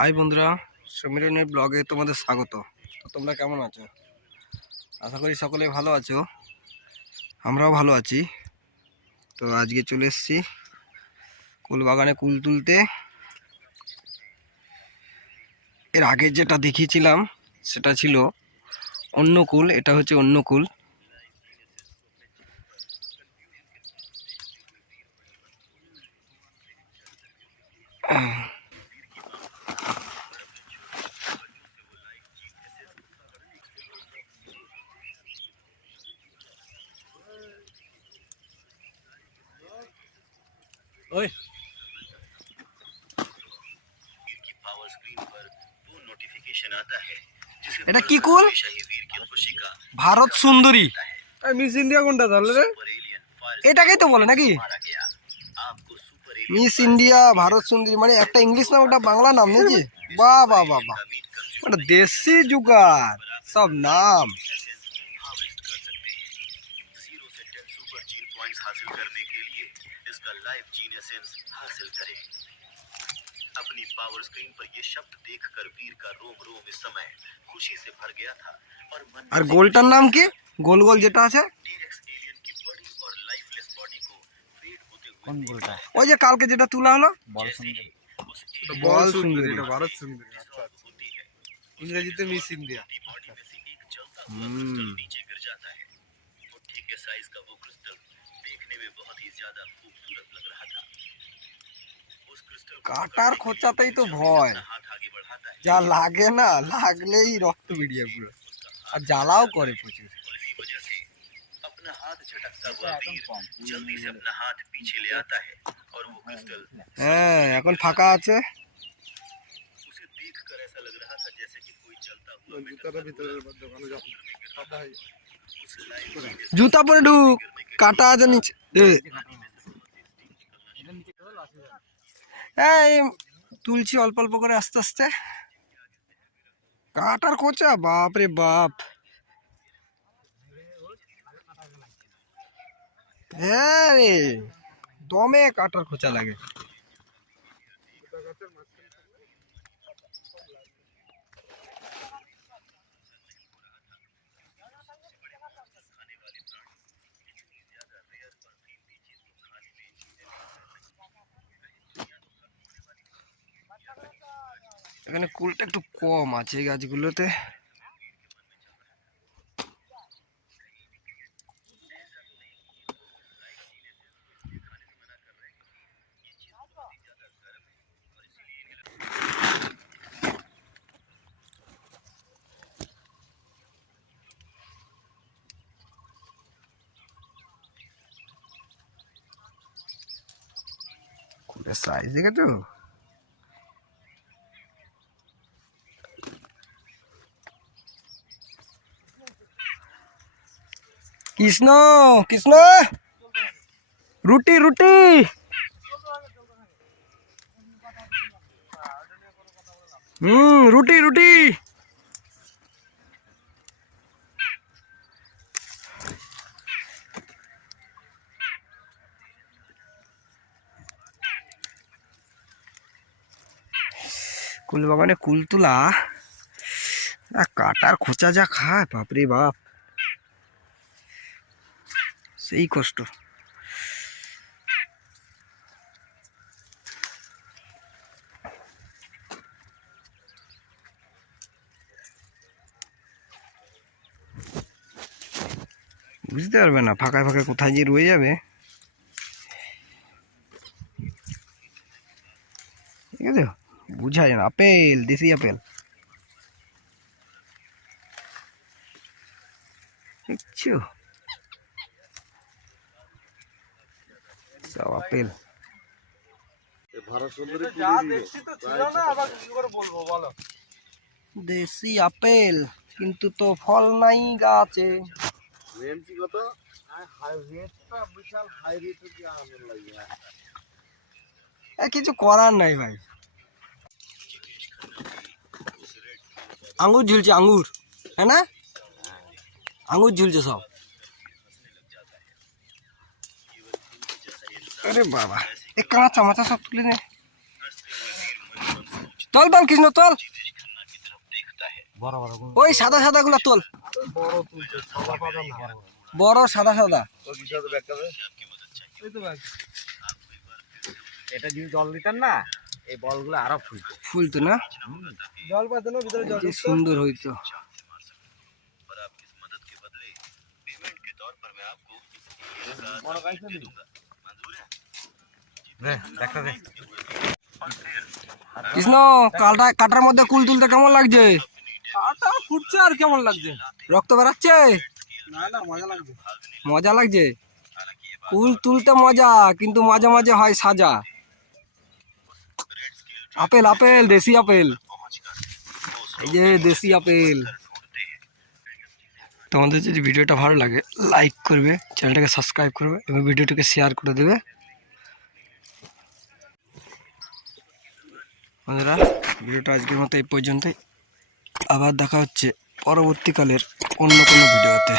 High বন্ধুরা, সমীরনের ব্লগে তোমাদের স্বাগত। তো তোমরা কেমন আছো? আশা করি সকলে ভালো আছো। আমরাও ভালো আছি। তো আজকে চলে এসেছি কুল বাগানে কুল তুলতে। এর আগে যেটা দেখিয়েছিলাম সেটা ছিল অন্য কুল, এটা হচ্ছে অন্য কুল। এটা কি কুল? ভারত সুন্দরী। মিস ইন্ডিয়া কোনটা তাহলে রে? এটাকেই তো বলে নাকি মিস ইন্ডিয়া ভারত সুন্দরী, মানে একটা ইংলিশ নাম, ওটা বাংলা নাম নাকি? বাহ বাহ বাহ বাহ, মানে দেশি जुगाड़ सब नाम। हासिल करने के लिए इसका लाइव जीन एसेंस हासिल करें। अपनी पावर स्क्रीन पर ये शब्द देखकर वीर का रोम रोम इस समय खुशी से भर गया था और मन আর গোলটার নাম কি? গোল গোল যেটা আছে, टीरेक्स एलियन की बड़ी और लाइफलेस बॉडी को फेड होते हुए কোন বলটা? ওই যে কালকে যেটা তোলা হলো। जैसे ही उस বল বল সুন্দরী, সুন্দরী। এটা ভারত সুন্দরী। আচ্ছা, होती है ইংরেজিতে মিস ইন্ডিয়া। बॉडी में से एक जलता हुआ क्रिस्टल नीचे गिर जाता है। मुट्ठी के साइज का वो क्रिस्टल देखने में बहुत ही ज्यादा खूबसूरत लग रहा था। उस क्रिस्टल को কাটার খোঁচাতেই তো ভয়, हाथ आगे बढ़ाता है যা লাগে না, লাগলেই রক্ত বেরিয়ে পুরো, আর জ্বালাও করে প্রচুর। और इसी वजह से अपना हाथ झटकता हुआ वीर जल्दी से अपना हाथ पीछे ले आता है और वो क्रिस्टल হ্যাঁ, এখন ফাঁকা আছে। उसे देखकर ऐसा लग रहा था जैसे कि कोई जलता हुआ জুতাটা ভিতরে দোকানে যাও। সাদা হয়ে उस लाइव জুতা পরে ঢুক, কাটা আছে নিচে। এই তুলছি অল্প অল্প করে আস্তে আস্তে। কাটার খোঁচা, বাপ রে বাপ। হ্যাঁ রে, দমে কাটার খোঁচা লাগে। এখানে কুলটা একটু কম আছে এই গাছগুলোতে। কুলের সাইজ দেখেছো? কৃষ্ণ কৃষ্ণ, রুটি রুটি। রুটি রুটি। কুল বাগানে কুল তোলা, কাটার খোঁচা যা খায়, বাপরে বাপ, সেই কষ্ট। বুঝতে পারবে না ফাঁকায় ফাঁকায় কোথায় যে রয়ে যাবে। ঠিক আছে, বুঝা যায় না। আপেল, দেশি আপেল, দেখছো সব আপেল। ভারত সুন্দরী দেখছি তো ছিল না, আবার কি করে বলবো বলো? দেশি আপেল, কিন্তু তো ফল নাই গাছে। রেঞ্জি কত? হাই রেটটা বিশাল হাই রেট কি আনন্দ লাগে। কিছু করার নাই ভাই। আঙ্গুর ঝুলছে, আঙ্গুর, হ্যাঁ না, আঙ্গুর ঝুলছে সব। আরে বাবা, এই কাঁচা মাথা সব তুলে নে। তো তোল তোল কৃষ্ণ তোল, खन्ना की तरफ देखता है। বড় বড় ওই সাদা সাদা গুলা তোল, বড় তুলছে সাদা পাতা না বড় সাদা সাদা। তো কিসে তো ব্যাগটা দে आपकी मदद चाहिए। এই তো ব্যাগ এটা যদি জল দিতেন না এই বলগুলো আরো ফুলতো ফুলতো না, জল পাতেন ভিতরে জল কি সুন্দর হইতো। पर आपकी इस मदद के बदले पेमेंट के तौर पर मैं आपको इस हीरे का বড় গাইছে दे নি दूंगा। मंजूर है? রে ব্যাগটা দে কৃষ্ণ কালটা কাটার মধ্যে কুল তুলতে কেমন লাগছে? আটা ফুটছে আর কেমন লাগছে রক্ত বেরাচ্ছে? না না মজা লাগছে মজা লাগছে? কুল তুলতে মজা, কিন্তু মাঝে মাঝে হয় সাজা। আপেল আপেল দেশি আপেল, এই যে দেশি আপেল। তোমাদের যদি ভিডিওটা ভালো লাগে লাইক করবে, চ্যানেলটাকে সাবস্ক্রাইব করবে এবং ভিডিওটাকে শেয়ার করে দেবে। বন্ধুরা ভিডিওটা আজকের মতো এই পর্যন্তই, আবার দেখা হচ্ছে পরবর্তীকালের অন্য কোনো ভিডিওতে।